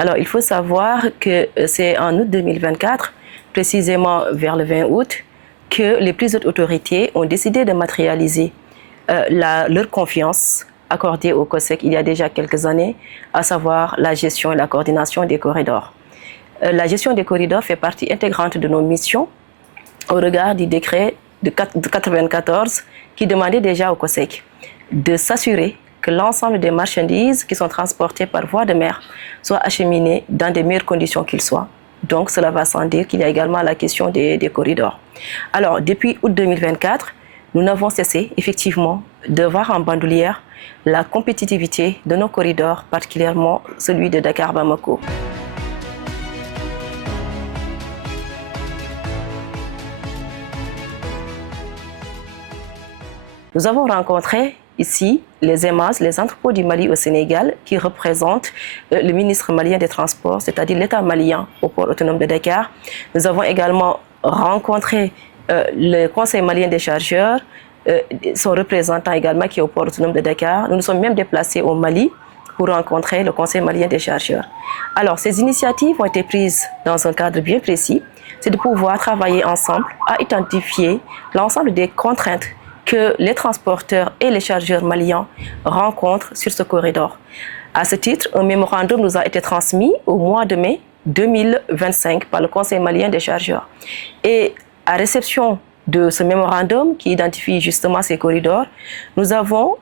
Alors, il faut savoir que c'est en août 2024, précisément vers le 20 août, que les plus hautes autorités ont décidé de matérialiser leur confiance accordée au COSEC il y a déjà quelques années, à savoir la gestion et la coordination des corridors. La gestion des corridors fait partie intégrante de nos missions au regard du décret de 1994 qui demandait déjà au COSEC de s'assurer que l'ensemble des marchandises qui sont transportées par voie de mer soient acheminées dans des meilleures conditions qu'il soit. Donc cela va sans dire qu'il y a également la question des corridors. Alors depuis août 2024, nous n'avons cessé effectivement de voir en bandoulière la compétitivité de nos corridors, particulièrement celui de Dakar-Bamako. Nous avons rencontré ici les EMAS, les entrepôts du Mali au Sénégal, qui représentent le ministre malien des Transports, c'est-à-dire l'État malien au port autonome de Dakar. Nous avons également rencontré le Conseil malien des chargeurs, son représentant également qui est au port autonome de Dakar. Nous nous sommes même déplacés au Mali pour rencontrer le Conseil malien des chargeurs. Alors, ces initiatives ont été prises dans un cadre bien précis, c'est de pouvoir travailler ensemble à identifier l'ensemble des contraintes que les transporteurs et les chargeurs maliens rencontrent sur ce corridor. À ce titre, un mémorandum nous a été transmis au mois de mai 2025 par le Conseil malien des chargeurs. Et à réception de ce mémorandum qui identifie justement ces corridors, nous avons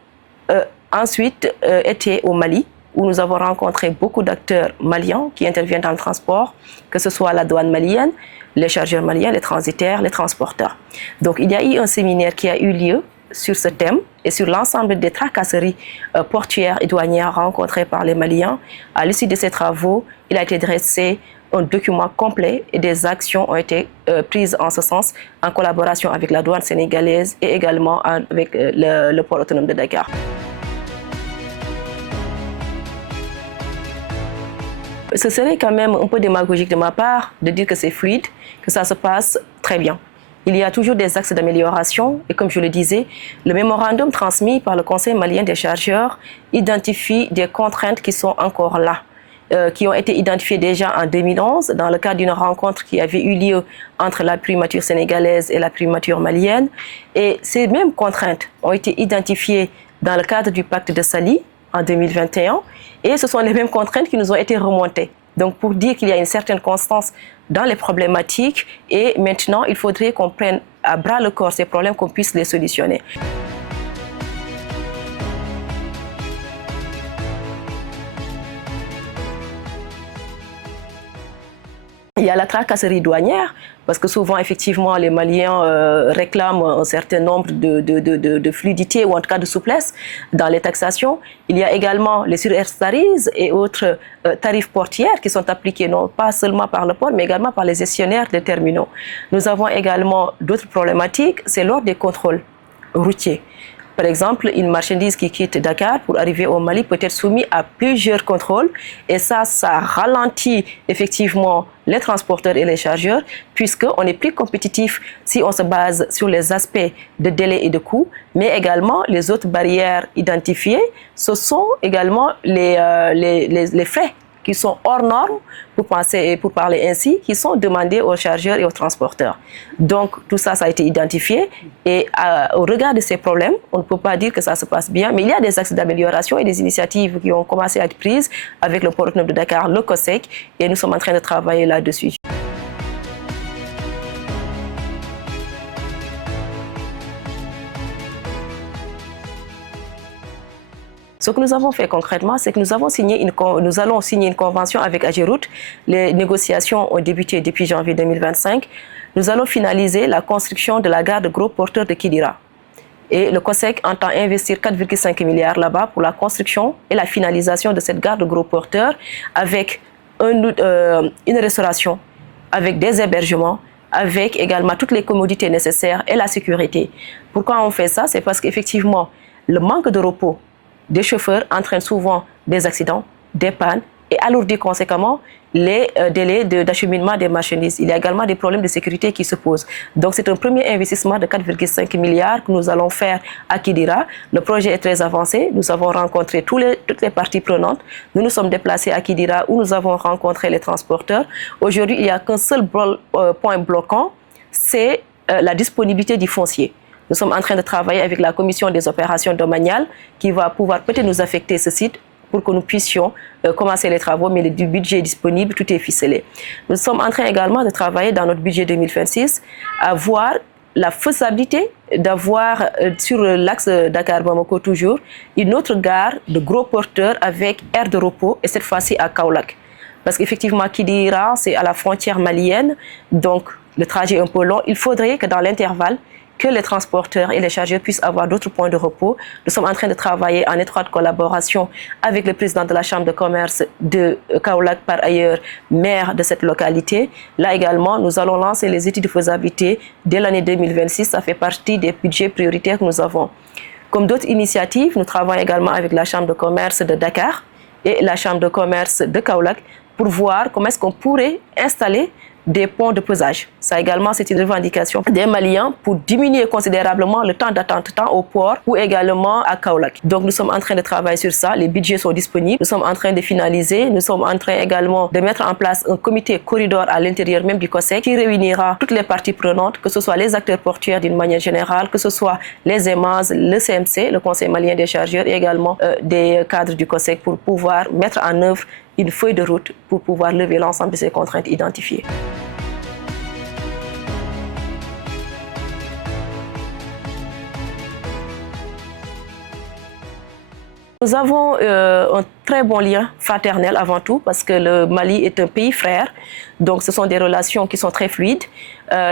ensuite été au Mali, où nous avons rencontré beaucoup d'acteurs maliens qui interviennent dans le transport, que ce soit la douane malienne, les chargeurs maliens, les transitaires, les transporteurs. Donc il y a eu un séminaire qui a eu lieu sur ce thème et sur l'ensemble des tracasseries portuaires et douanières rencontrées par les Maliens. À l'issue de ces travaux, il a été dressé un document complet et des actions ont été prises en ce sens en collaboration avec la douane sénégalaise et également avec le port autonome de Dakar. Ce serait quand même un peu démagogique de ma part de dire que c'est fluide, que ça se passe très bien. Il y a toujours des axes d'amélioration et comme je le disais, le mémorandum transmis par le Conseil malien des chargeurs identifie des contraintes qui sont encore là, qui ont été identifiées déjà en 2011 dans le cadre d'une rencontre qui avait eu lieu entre la primature sénégalaise et la primature malienne. Et ces mêmes contraintes ont été identifiées dans le cadre du pacte de Sali en 2021 et ce sont les mêmes contraintes qui nous ont été remontées. Donc pour dire qu'il y a une certaine constance dans les problématiques et maintenant il faudrait qu'on prenne à bras le corps ces problèmes, qu'on puisse les solutionner. Il y a la tracasserie douanière, parce que souvent, effectivement, les Maliens réclament un certain nombre de fluidité ou en tout cas de souplesse dans les taxations. Il y a également les sur-extaries et autres tarifs portières qui sont appliqués non pas seulement par le port, mais également par les gestionnaires des terminaux. Nous avons également d'autres problématiques, c'est lors des contrôles routiers. Par exemple, une marchandise qui quitte Dakar pour arriver au Mali peut être soumise à plusieurs contrôles et ça ralentit effectivement les transporteurs et les chargeurs puisqu'on est plus compétitif si on se base sur les aspects de délai et de coût, mais également les autres barrières identifiées, ce sont également les frais qui sont hors normes, pour parler ainsi, qui sont demandés aux chargeurs et aux transporteurs. Donc tout ça, ça a été identifié et au regard de ces problèmes, on ne peut pas dire que ça se passe bien, mais il y a des axes d'amélioration et des initiatives qui ont commencé à être prises avec le port autonome de Dakar, le COSEC, et nous sommes en train de travailler là-dessus. Ce que nous avons fait concrètement, c'est que nous allons signer une convention avec Ageroute. Les négociations ont débuté depuis janvier 2025. Nous allons finaliser la construction de la gare de gros porteurs de Kidira. Et le COSEC entend investir 4,5 milliards là-bas pour la construction et la finalisation de cette gare de gros porteurs avec une restauration, avec des hébergements, avec également toutes les commodités nécessaires et la sécurité. Pourquoi on fait ça? C'est parce qu'effectivement, le manque de repos des chauffeurs entraîne souvent des accidents, des pannes et alourdit conséquemment les délais d'acheminement des marchandises. Il y a également des problèmes de sécurité qui se posent. Donc c'est un premier investissement de 4,5 milliards que nous allons faire à Kidira. Le projet est très avancé. Nous avons rencontré toutes les parties prenantes. Nous nous sommes déplacés à Kidira où nous avons rencontré les transporteurs. Aujourd'hui, il n'y a qu'un seul point bloquant, c'est la disponibilité du foncier. Nous sommes en train de travailler avec la commission des opérations domaniales qui va pouvoir peut-être nous affecter ce site pour que nous puissions commencer les travaux, mais le budget est disponible, tout est ficelé. Nous sommes en train également de travailler dans notre budget 2026 à voir la faisabilité d'avoir sur l'axe Dakar-Bamako toujours une autre gare de gros porteurs avec aire de repos et cette fois-ci à Kaolack. Parce qu'effectivement, Kidira, c'est à la frontière malienne, donc le trajet est un peu long. Il faudrait que dans l'intervalle, que les transporteurs et les chargeurs puissent avoir d'autres points de repos. Nous sommes en train de travailler en étroite collaboration avec le président de la Chambre de commerce de Kaolack, par ailleurs maire de cette localité. Là également, nous allons lancer les études de faisabilité dès l'année 2026. Ça fait partie des budgets prioritaires que nous avons. Comme d'autres initiatives, nous travaillons également avec la Chambre de commerce de Dakar et la Chambre de commerce de Kaolack pour voir comment est-ce qu'on pourrait installer des ponts de pesage. Ça également, c'est une revendication des Maliens pour diminuer considérablement le temps d'attente tant au port ou également à Kaolack. Donc nous sommes en train de travailler sur ça, les budgets sont disponibles, nous sommes en train de finaliser, nous sommes en train également de mettre en place un comité corridor à l'intérieur même du COSEC qui réunira toutes les parties prenantes, que ce soit les acteurs portuaires d'une manière générale, que ce soit les EMAS, le CMC, le Conseil malien des chargeurs et également des cadres du COSEC pour pouvoir mettre en œuvre une feuille de route pour pouvoir lever l'ensemble de ces contraintes identifiées. Nous avons un très bon lien fraternel avant tout parce que le Mali est un pays frère, donc ce sont des relations qui sont très fluides.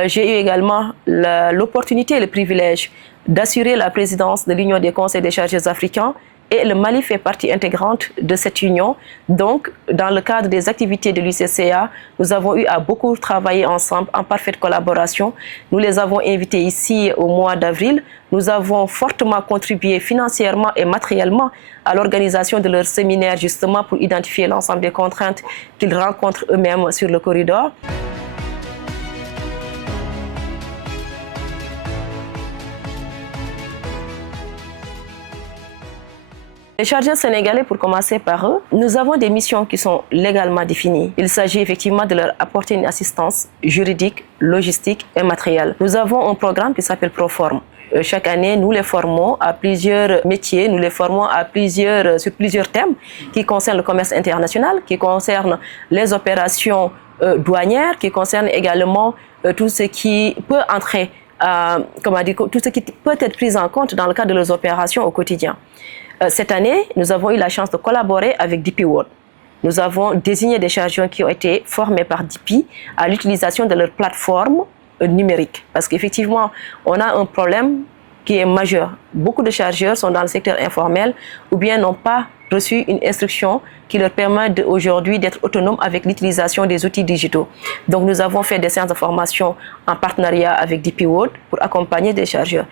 J'ai eu également l'opportunité et le privilège d'assurer la présidence de l'Union des conseils des chargeurs africains et le Mali fait partie intégrante de cette union. Donc, dans le cadre des activités de l'UCCA, nous avons eu à beaucoup travailler ensemble en parfaite collaboration. Nous les avons invités ici au mois d'avril. Nous avons fortement contribué financièrement et matériellement à l'organisation de leur séminaire justement pour identifier l'ensemble des contraintes qu'ils rencontrent eux-mêmes sur le corridor. Les chargeurs sénégalais, pour commencer par eux, nous avons des missions qui sont légalement définies. Il s'agit effectivement de leur apporter une assistance juridique, logistique et matérielle. Nous avons un programme qui s'appelle Proform. Chaque année, nous les formons à plusieurs métiers, nous les formons sur plusieurs thèmes qui concernent le commerce international, qui concernent les opérations douanières, qui concernent également tout ce qui peut entrer, tout ce qui peut être pris en compte dans le cadre de leurs opérations au quotidien. Cette année, nous avons eu la chance de collaborer avec DP World. Nous avons désigné des chargeurs qui ont été formés par DP à l'utilisation de leur plateforme numérique. Parce qu'effectivement, on a un problème qui est majeur. Beaucoup de chargeurs sont dans le secteur informel ou bien n'ont pas reçu une instruction qui leur permet aujourd'hui d'être autonomes avec l'utilisation des outils digitaux. Donc nous avons fait des séances de formation en partenariat avec DP World pour accompagner des chargeurs.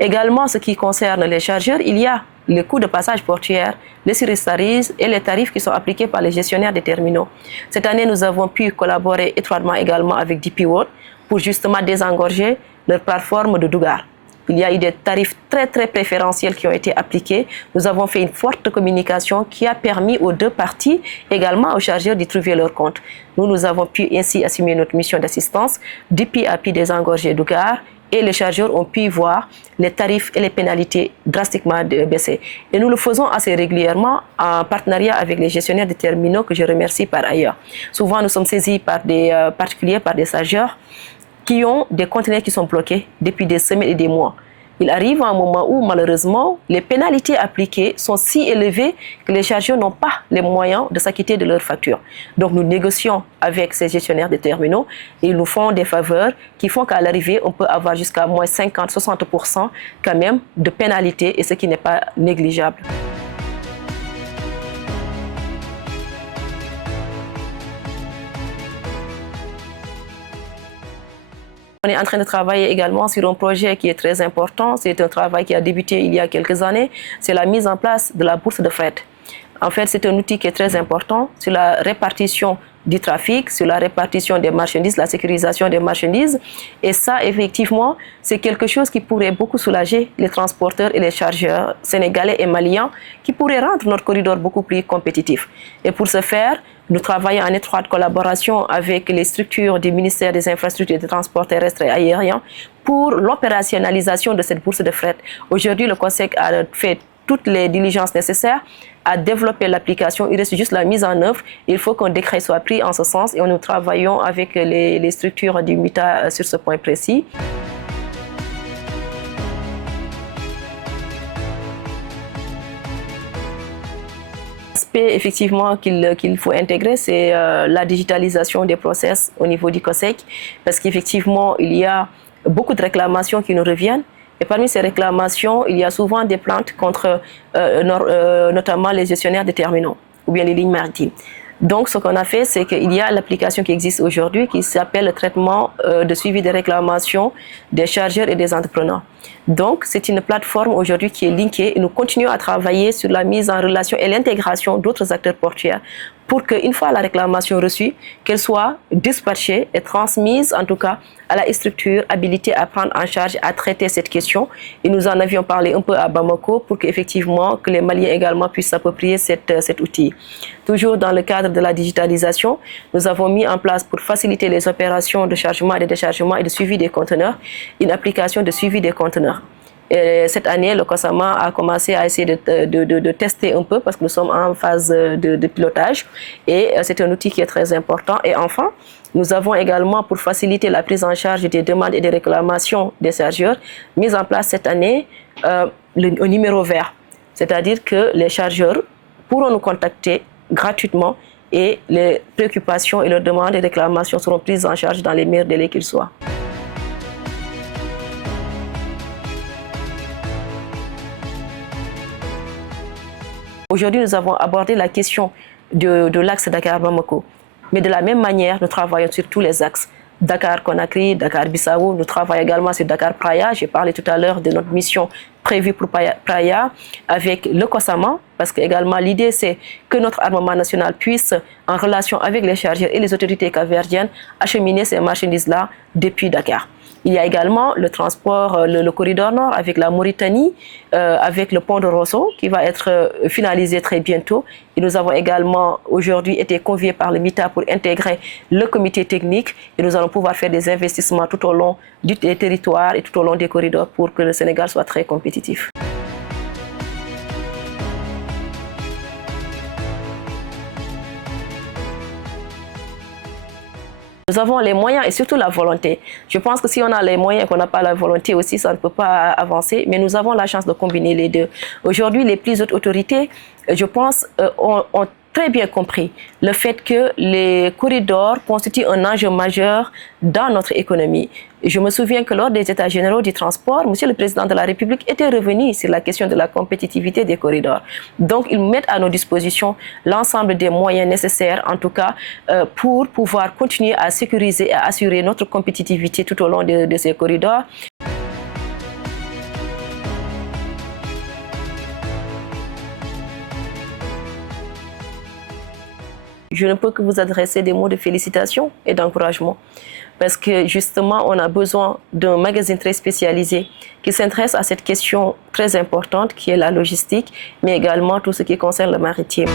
Également, ce qui concerne les chargeurs, il y a les coûts de passage portuaire, les surestaries et les tarifs qui sont appliqués par les gestionnaires des terminaux. Cette année, nous avons pu collaborer étroitement également avec DP World pour justement désengorger leur plateforme de Dougar. Il y a eu des tarifs très préférentiels qui ont été appliqués. Nous avons fait une forte communication qui a permis aux deux parties, également aux chargeurs, d'y trouver leur compte. Nous avons pu ainsi assumer notre mission d'assistance. DP a pu désengorger Dougar et les chargeurs ont pu voir les tarifs et les pénalités drastiquement baisser. Et nous le faisons assez régulièrement en partenariat avec les gestionnaires de terminaux que je remercie par ailleurs. Souvent, nous sommes saisis par des particuliers, par des chargeurs qui ont des conteneurs qui sont bloqués depuis des semaines et des mois. Il arrive un moment où, malheureusement, les pénalités appliquées sont si élevées que les chargeurs n'ont pas les moyens de s'acquitter de leurs factures. Donc, nous négocions avec ces gestionnaires de terminaux et ils nous font des faveurs qui font qu'à l'arrivée, on peut avoir jusqu'à moins 50-60% quand même de pénalités et ce qui n'est pas négligeable. On est en train de travailler également sur un projet qui est très important. C'est un travail qui a débuté il y a quelques années. C'est la mise en place de la bourse de fret. En fait, c'est un outil qui est très important sur la répartition du trafic, sur la répartition des marchandises, la sécurisation des marchandises. Et ça, effectivement, c'est quelque chose qui pourrait beaucoup soulager les transporteurs et les chargeurs sénégalais et maliens, qui pourrait rendre notre corridor beaucoup plus compétitif. Et pour ce faire, nous travaillons en étroite collaboration avec les structures du ministère des Infrastructures des Transports terrestres et aériens pour l'opérationnalisation de cette bourse de fret. Aujourd'hui, le COSEC a fait toutes les diligences nécessaires à développer l'application. Il reste juste la mise en œuvre. Il faut qu'un décret soit pris en ce sens et nous travaillons avec les structures du MITA sur ce point précis. L'aspect effectivement qu'il faut intégrer, c'est la digitalisation des process au niveau du COSEC, parce qu'effectivement, il y a beaucoup de réclamations qui nous reviennent. Et parmi ces réclamations, il y a souvent des plaintes contre notamment les gestionnaires de terminaux ou bien les lignes maritimes. Donc, ce qu'on a fait, c'est qu'il y a l'application qui existe aujourd'hui qui s'appelle le traitement de suivi des réclamations des chargeurs et des entrepreneurs. Donc, c'est une plateforme aujourd'hui qui est linkée et nous continuons à travailler sur la mise en relation et l'intégration d'autres acteurs portuaires pour qu'une fois la réclamation reçue, qu'elle soit dispatchée et transmise en tout cas à la structure habilitée à prendre en charge, à traiter cette question. Et nous en avions parlé un peu à Bamako pour qu'effectivement que les Maliens également puissent s'approprier cet outil. Toujours dans le cadre de la digitalisation, nous avons mis en place pour faciliter les opérations de chargement et de déchargement et de suivi des conteneurs, une application de suivi des conteneurs. Et cette année, le COSAMA a commencé à essayer de tester un peu parce que nous sommes en phase de pilotage et c'est un outil qui est très important. Et enfin, nous avons également, pour faciliter la prise en charge des demandes et des réclamations des chargeurs, mis en place cette année un numéro vert. C'est-à-dire que les chargeurs pourront nous contacter gratuitement et les préoccupations et leurs demandes et réclamations seront prises en charge dans les meilleurs délais qu'ils soient. Aujourd'hui, nous avons abordé la question de l'axe Dakar-Bamako. Mais de la même manière, nous travaillons sur tous les axes. Dakar-Conakry, Dakar-Bissau, nous travaillons également sur Dakar-Praia. J'ai parlé tout à l'heure de notre mission prévue pour Praia avec le COSAMA, parce que également l'idée c'est que notre armement national puisse, en relation avec les chargeurs et les autorités capverdiennes, acheminer ces marchandises-là depuis Dakar. Il y a également le transport, le corridor nord avec la Mauritanie, avec le pont de Rosso qui va être finalisé très bientôt. Et nous avons également aujourd'hui été conviés par le MITA pour intégrer le comité technique et nous allons pouvoir faire des investissements tout au long du territoire et tout au long des corridors pour que le Sénégal soit très compétitif. Nous avons les moyens et surtout la volonté. Je pense que si on a les moyens et qu'on n'a pas la volonté aussi, ça ne peut pas avancer. Mais nous avons la chance de combiner les deux. Aujourd'hui, les plus hautes autorités, je pense, ont très bien compris le fait que les corridors constituent un enjeu majeur dans notre économie. Je me souviens que lors des États généraux du transport, M. le Président de la République était revenu sur la question de la compétitivité des corridors. Donc, ils mettent à nos dispositions l'ensemble des moyens nécessaires, en tout cas, pour pouvoir continuer à sécuriser et à assurer notre compétitivité tout au long de ces corridors. Je ne peux que vous adresser des mots de félicitations et d'encouragement parce que justement, on a besoin d'un magazine très spécialisé qui s'intéresse à cette question très importante qui est la logistique, mais également tout ce qui concerne le maritime.